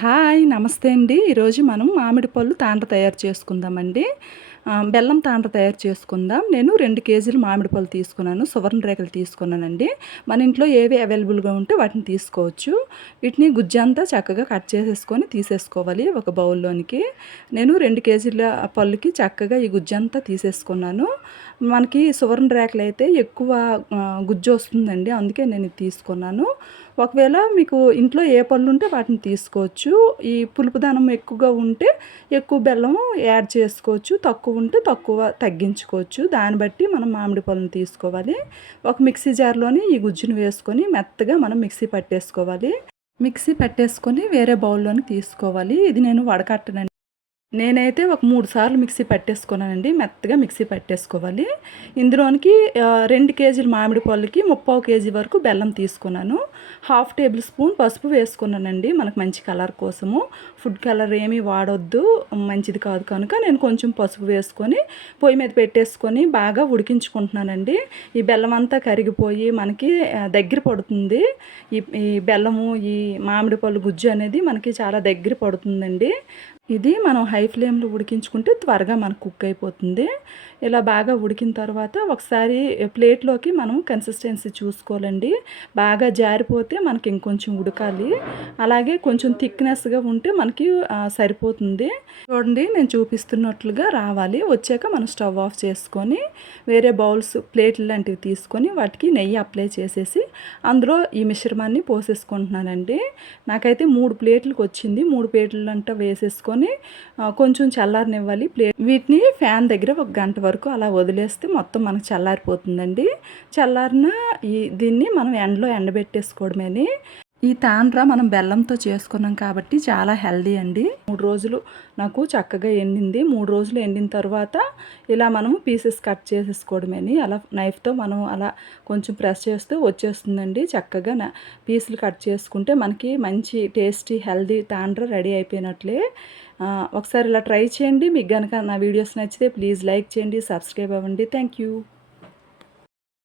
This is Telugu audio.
హాయ్ నమస్తే అండి. ఈరోజు మనం మామిడి పళ్ళు తాండ్ర తయారు చేసుకుందామండి. బెల్లం తాండ్ర తయారు చేసుకుందాం. నేను రెండు కేజీలు మామిడి పళ్ళు తీసుకున్నాను సువర్ణ రేఖలు తీసుకున్నానండి. మన ఇంట్లో ఏవి అవైలబుల్గా ఉంటే వాటిని తీసుకోవచ్చు. వీటిని గుజ్జంతా చక్కగా కట్ చేసేసుకొని తీసేసుకోవాలి ఒక బౌల్లోనికి. నేను రెండు కేజీల పళ్ళుకి చక్కగా ఈ గుజ్జంతా తీసేసుకున్నాను. మనకి సువర్ణ రేఖలు అయితే ఎక్కువ గుజ్జు వస్తుందండి. అందుకే నేను తీసుకున్నాను. ఒకవేళ మీకు ఇంట్లో ఏ పళ్ళు ఉంటే వాటిని తీసుకోవచ్చు. ఈ పులుపుదనం ఎక్కువగా ఉంటే ఎక్కువ బెల్లం యాడ్ చేసుకోవచ్చు. తక్కువ ఉంటే తక్కువ తగ్గించుకోవచ్చు. దాన్ని బట్టి మనం మామిడి పళ్ళను తీసుకోవాలి. ఒక మిక్సీ జార్లోని ఈ గుజ్జును వేసుకొని మెత్తగా మనం మిక్సీ పట్టేసుకోవాలి. మిక్సీ పట్టేసుకొని వేరే బౌల్లోని తీసుకోవాలి. ఇది నేను వడకట్టనండి నేనైతే ఒక మూడు సార్లు మిక్సీ పట్టేసుకున్నానండి. మెత్తగా మిక్సీ పట్టేసుకోవాలి. ఇందులోనికి రెండు కేజీల మామిడి పళ్ళకి ముప్పావు కేజీ వరకు బెల్లం తీసుకున్నాను. హాఫ్ టేబుల్ స్పూన్ పసుపు వేసుకున్నానండి. మనకు మంచి కలర్ కోసము. ఫుడ్ కలర్ ఏమీ వాడొద్దు. మంచిది కాదు కనుక నేను కొంచెం పసుపు వేసుకొని పొయ్యి మీద పెట్టేసుకొని బాగా ఉడికించుకుంటున్నానండి. ఈ బెల్లం అంతా కరిగిపోయి మనకి దగ్గర పడుతుంది. ఈ ఈ బెల్లము ఈ మామిడి పళ్ళు గుజ్జు అనేది మనకి చాలా దగ్గర పడుతుందండి. ఇది మనం హై ఫ్లేమ్లో ఉడికించుకుంటే త్వరగా మనకు కుక్ అయిపోతుంది. ఇలా బాగా ఉడికిన తర్వాత ఒకసారి ప్లేట్లోకి మనం కన్సిస్టెన్సీ చూసుకోవాలండి. బాగా జారిపోతే మనకి ఇంకొంచెం ఉడకాలి. అలాగే కొంచెం థిక్నెస్గా ఉంటే మనకి సరిపోతుంది. చూడండి నేను చూపిస్తున్నట్లుగా రావాలి. వచ్చాక మనం స్టవ్ ఆఫ్ చేసుకొని వేరే బౌల్స్ ప్లేట్లు లాంటివి తీసుకొని వాటికి నెయ్యి అప్లై చేసేసి అందులో ఈ మిశ్రమాన్ని పోసేసుకుంటున్నానండి. నాకైతే మూడు ప్లేట్లకు వచ్చింది. మూడు ప్లేట్లు అంట వేసేసుకొని తీసుకొని కొంచెం చల్లారనివ్వాలి. ప్లేట్ వీటిని ఫ్యాన్ దగ్గర ఒక గంట వరకు అలా వదిలేస్తే మొత్తం మనకు చల్లారిపోతుందండి. చల్లారిన ఈ దీన్ని మనం ఎండలో ఎండబెట్టేసుకోవడమేని. ఈ తాండ్ర మనం బెల్లంతో చేసుకున్నాం కాబట్టి చాలా హెల్దీ అండి. మూడు రోజులు నాకు చక్కగా ఎండింది. మూడు రోజులు ఎండిన తర్వాత ఇలా మనం పీసెస్ కట్ చేసేసుకోవడమేని. అలా నైఫ్తో మనం అలా కొంచెం ప్రెస్ చేస్తే వచ్చేస్తుందండి. చక్కగా పీసులు కట్ చేసుకుంటే మనకి మంచి టేస్టీ హెల్దీ తాండ్ర రెడీ అయిపోయినట్లే. ఒకసారి ఇలా ట్రై చేయండి. మీకు కనుక నా వీడియోస్ నచ్చితే ప్లీజ్ లైక్ చేయండి సబ్స్క్రైబ్ అవ్వండి. Thank you.